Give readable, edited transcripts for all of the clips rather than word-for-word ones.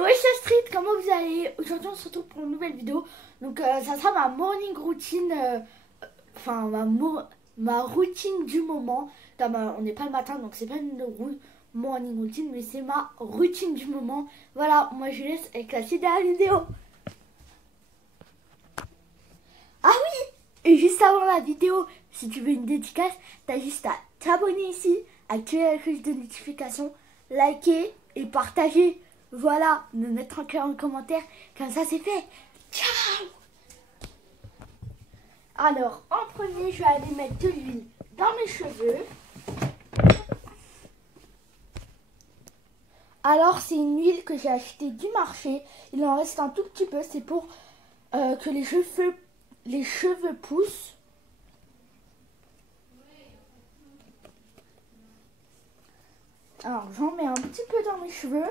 Wesh Street, comment vous allez? Aujourd'hui on se retrouve pour une nouvelle vidéo. Donc ça sera ma morning routine, enfin ma routine du moment. On n'est pas le matin donc c'est pas une morning routine mais c'est ma routine du moment. Voilà, moi je laisse avec la suite de la vidéo. Ah oui! Et juste avant la vidéo, si tu veux une dédicace, t'as juste à t'abonner ici, activer la cloche de notification, liker et partager. Voilà, me mettre un cœur en commentaire, comme ça c'est fait. Ciao! Alors, en premier, je vais aller mettre de l'huile dans mes cheveux. Alors, c'est une huile que j'ai achetée du marché. Il en reste un tout petit peu, c'est pour que les cheveux poussent. Alors, j'en mets un petit peu dans mes cheveux.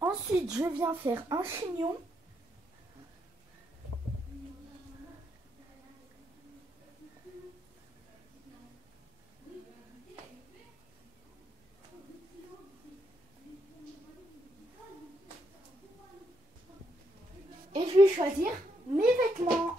Ensuite, je viens faire un chignon. Et je vais choisir mes vêtements.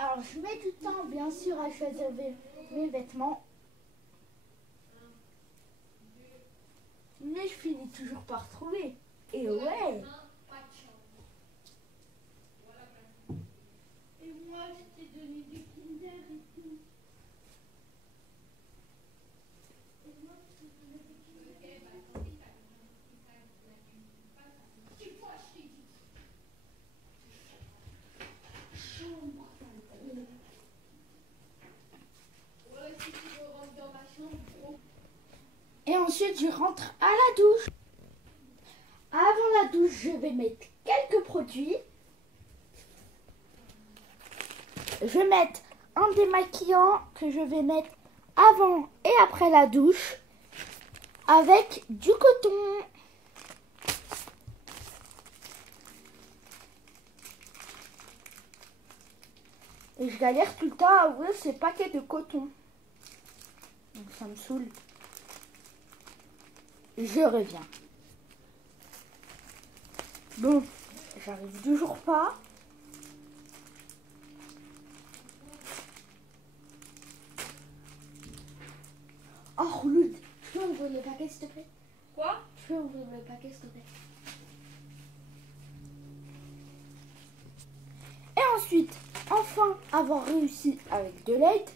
Alors, je mets du temps, bien sûr, à choisir mes vêtements. Mais je finis toujours par trouver. Et ouais! Et moi, je t'ai donné du Kinder et tout. Et moi, je t'ai donné du Kinder. Et ensuite, je rentre à la douche. Avant la douche, je vais mettre quelques produits. Je vais mettre un démaquillant que je vais mettre avant et après la douche avec du coton. Et je galère tout le temps à ouvrir ces paquets de coton. Donc ça me saoule. Je reviens. Bon, j'arrive toujours pas. Oh, Rouloud, tu peux ouvrir le paquet s'il te plaît? Quoi? Tu peux ouvrir le paquet s'il te plaît? Et ensuite, enfin avoir réussi avec de l'aide,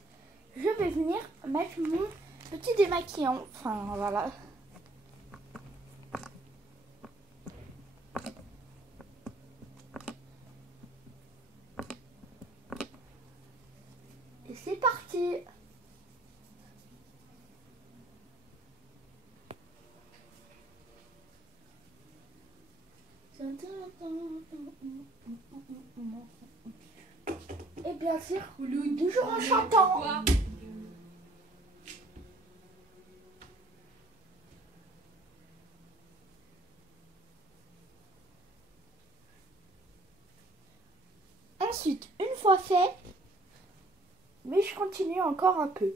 je vais venir mettre mon petit démaquillant. Enfin, voilà. Et c'est parti! Et bien sûr, toujours en chantant. Ensuite, une fois fait, mais je continue encore un peu.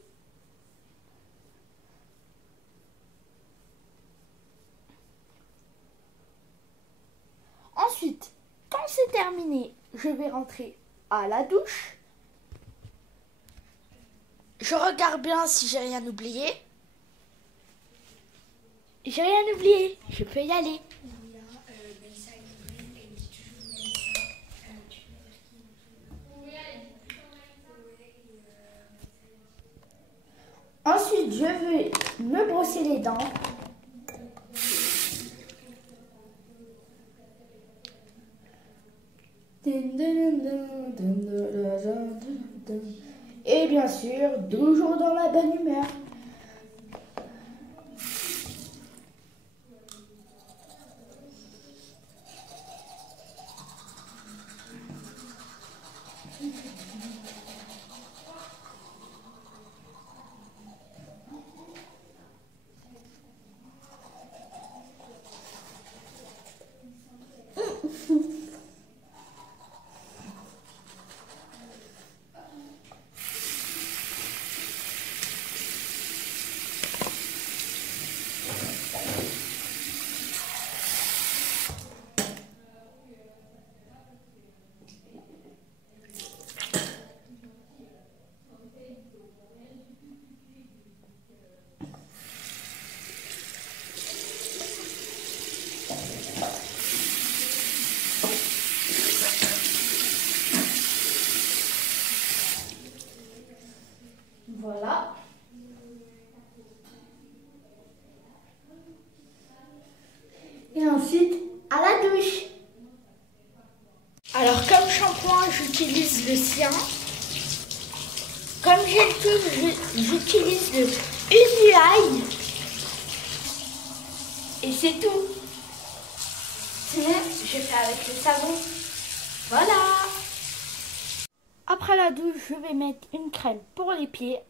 Ensuite, quand c'est terminé, je vais rentrer à la douche. Je regarde bien si j'ai rien oublié. J'ai rien oublié, je peux y aller. Ensuite, je vais me brosser les dents. Et bien sûr, toujours dans la bonne humeur. Voilà. Et ensuite, à la douche. Alors, comme shampoing, j'utilise le sien. Comme gel douche, j'utilise le Usuai. Et c'est tout. Sinon, je fais avec le savon. Voilà. Après la douche, je vais mettre une crème pour les pieds.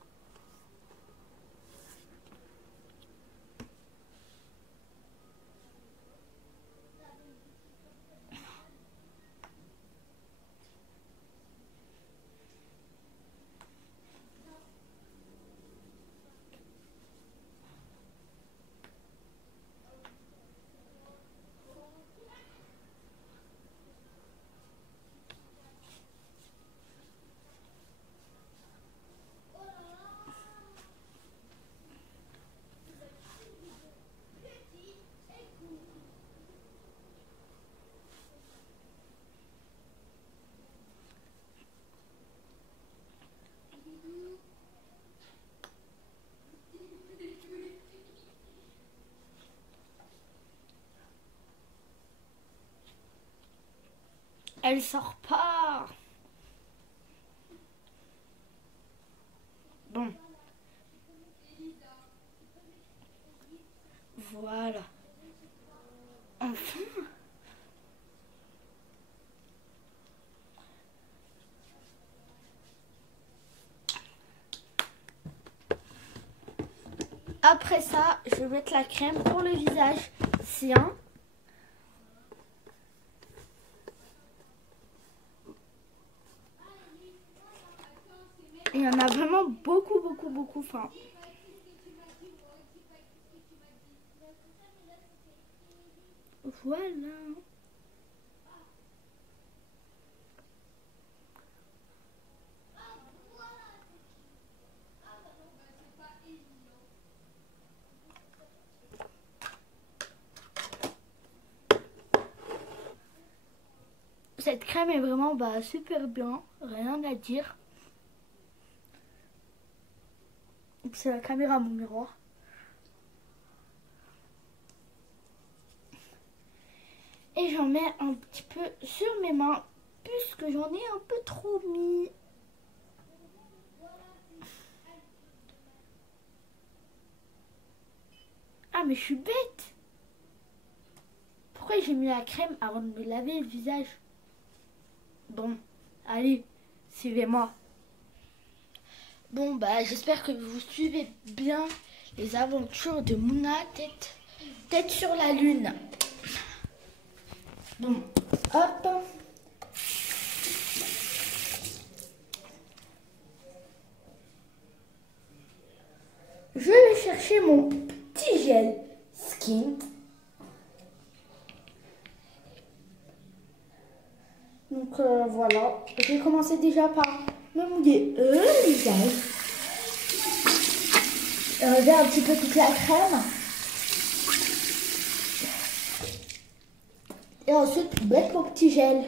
Elle sort pas. Bon. Voilà. Enfin. Après ça, je vais mettre la crème pour le visage sien. Il y en a vraiment beaucoup. Enfin, voilà. Cette crème est vraiment super bien, rien à dire. C'est la caméra, mon miroir. Et j'en mets un petit peu sur mes mains, puisque j'en ai un peu trop mis. Ah, mais je suis bête. Pourquoi j'ai mis la crème avant de me laver le visage? Bon, allez, suivez-moi. Bon, j'espère que vous suivez bien les aventures de Mouna, tête sur la lune. Bon, hop. Je vais chercher mon petit gel Skin. Donc voilà, je vais commencer déjà par me mouiller le visage. Enlever un petit peu toute la crème. Et ensuite mettre mon petit gel.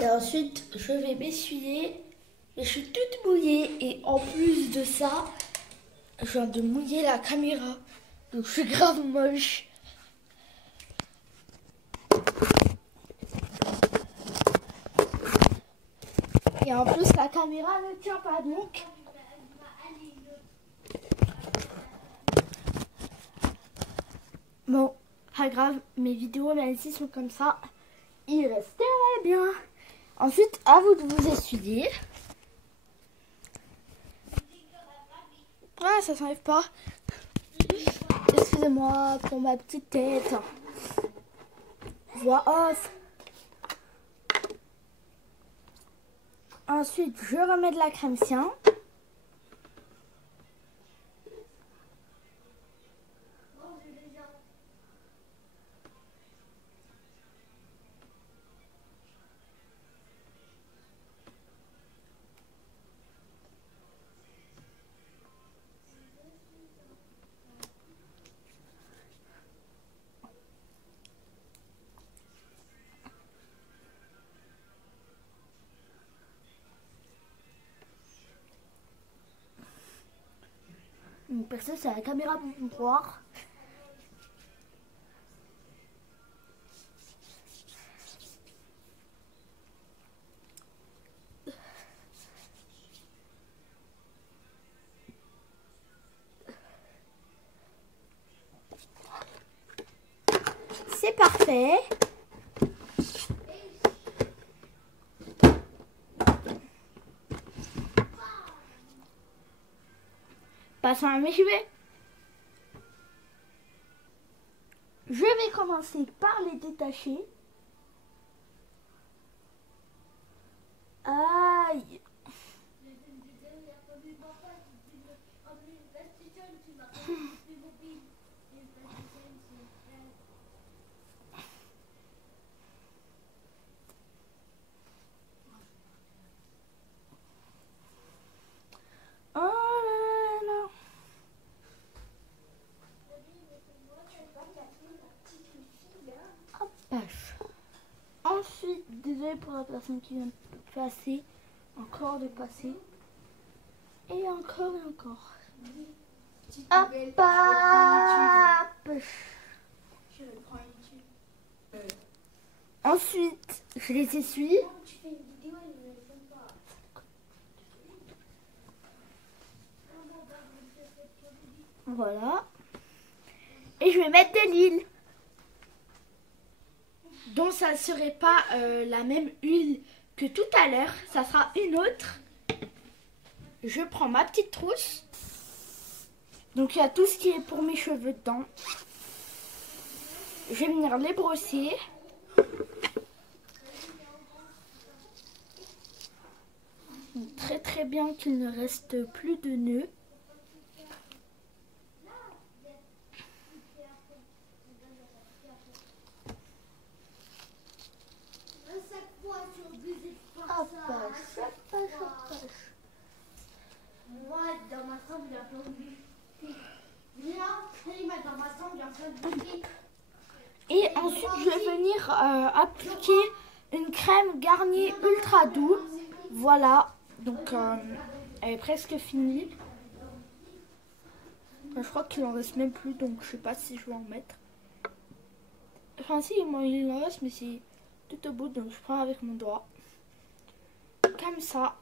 Et ensuite, je vais m'essuyer. Mais je suis toute mouillée. Et en plus de ça, je viens de mouiller la caméra. Donc je suis grave moche. Et en plus, la caméra ne tient pas donc. Bon, pas grave, mes vidéos, même si sont comme ça, il restait bien. Ensuite, à vous de vous essuyer. Ah, ça s'enlève pas. Excusez-moi pour ma petite tête. Voix off. Ensuite, je remets de la crème cyan. Donc, perso, c'est la caméra pour voir. C'est parfait. Passons à mes cheveux. Je vais commencer par les détacher. Aïe. Oh là là. Hop. Ensuite, désolé pour la personne qui vient de passer, encore de passer, et encore et encore. Hop, hop. Ensuite, je les essuie. Voilà. Et je vais mettre de l'huile. Donc ça ne serait pas la même huile que tout à l'heure. Ça sera une autre. Je prends ma petite trousse. Donc il y a tout ce qui est pour mes cheveux dedans. Je vais venir les brosser. Très très bien qu'il ne reste plus de nœuds. Moi, dans ma chambre, il y a plein de viens, dans ma chambre, il y a plein de Et ensuite, je vais venir appliquer une crème Garnier ultra doux. Voilà, donc elle est presque finie. Je crois qu'il en reste même plus, donc je sais pas si je vais en mettre. Enfin si, moi il en reste, mais c'est tout au bout, donc je prends avec mon doigt. Comme ça.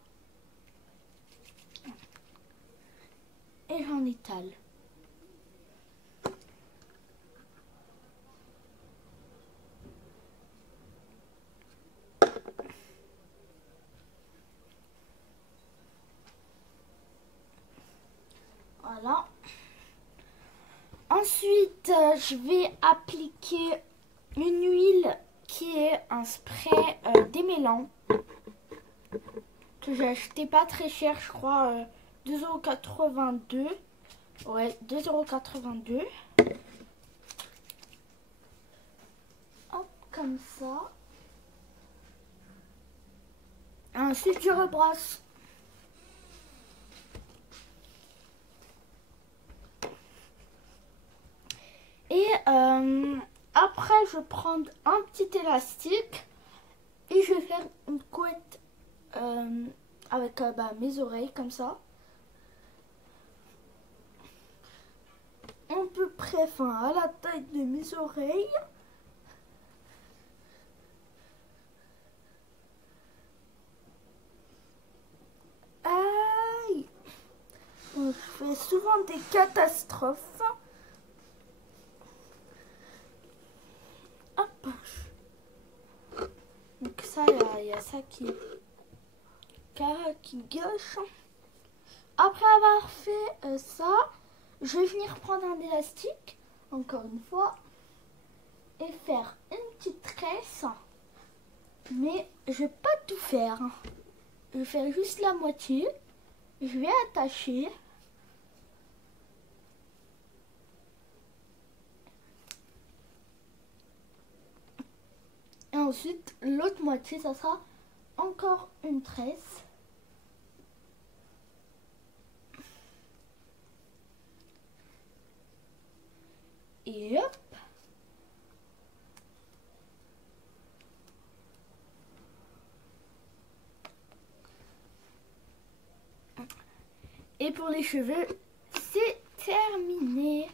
Et j'en étale. Voilà. Ensuite, je vais appliquer une huile qui est un spray démêlant que j'ai acheté pas très cher, je crois 2,82 €. Ouais, 2,82 €. Hop, comme ça. Ensuite, je rebrosse. Et après, je vais prendre un petit élastique et je vais faire une avec mes oreilles comme ça. À peu près, à la taille de mes oreilles. Aïe! On fait souvent des catastrophes. Hop. Donc ça, il y a ça qui gâche. Après avoir fait ça, je vais venir prendre un élastique, encore une fois, et faire une petite tresse. Mais je vais pas tout faire. Je vais faire juste la moitié. Je vais attacher. Et ensuite, l'autre moitié, ça sera encore une tresse. Et hop. Et pour les cheveux, c'est terminé.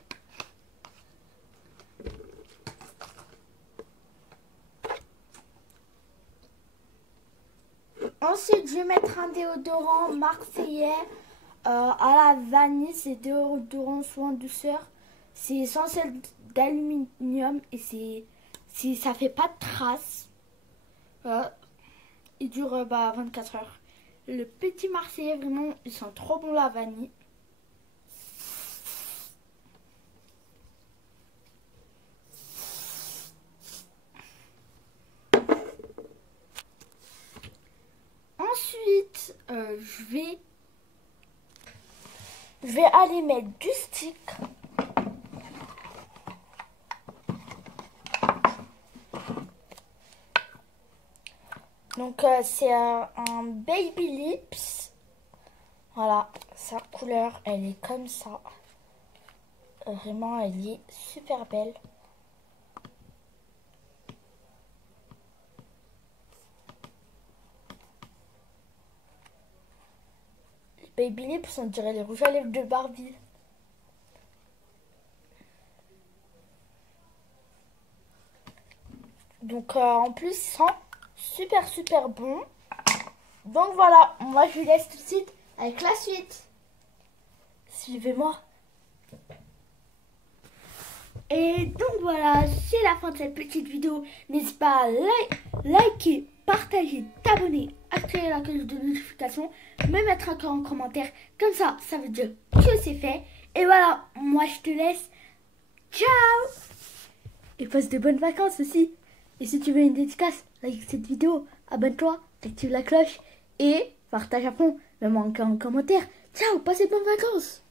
Ensuite, je vais mettre un déodorant marseillais à la vanille. C'est déodorant soin douceur. C'est sans sel d'aluminium et ça fait pas de traces. Il dure 24 heures. Le petit marseillais, vraiment, il sent trop bon la vanille. Ensuite, je vais aller mettre du stick. Donc c'est un Baby Lips. Voilà, sa couleur, elle est comme ça. Vraiment, elle est super belle. Les Baby Lips, on dirait les rouges à lèvres de Barbie. Donc en plus, ça sent super bon. Donc voilà, moi je vous laisse tout de suite avec la suite. Suivez-moi. Et donc voilà, c'est la fin de cette petite vidéo. N'hésitez pas à liker, partager, t'abonner, activer la cloche de notification, me mettre un cœur en commentaire. Comme ça veut dire que c'est fait. Et voilà, moi je te laisse. Ciao. Et passe de bonnes vacances aussi. Et si tu veux une dédicace, like cette vidéo, abonne-toi, active la cloche et partage à fond, même en commentaire. Ciao, passez de bonnes vacances.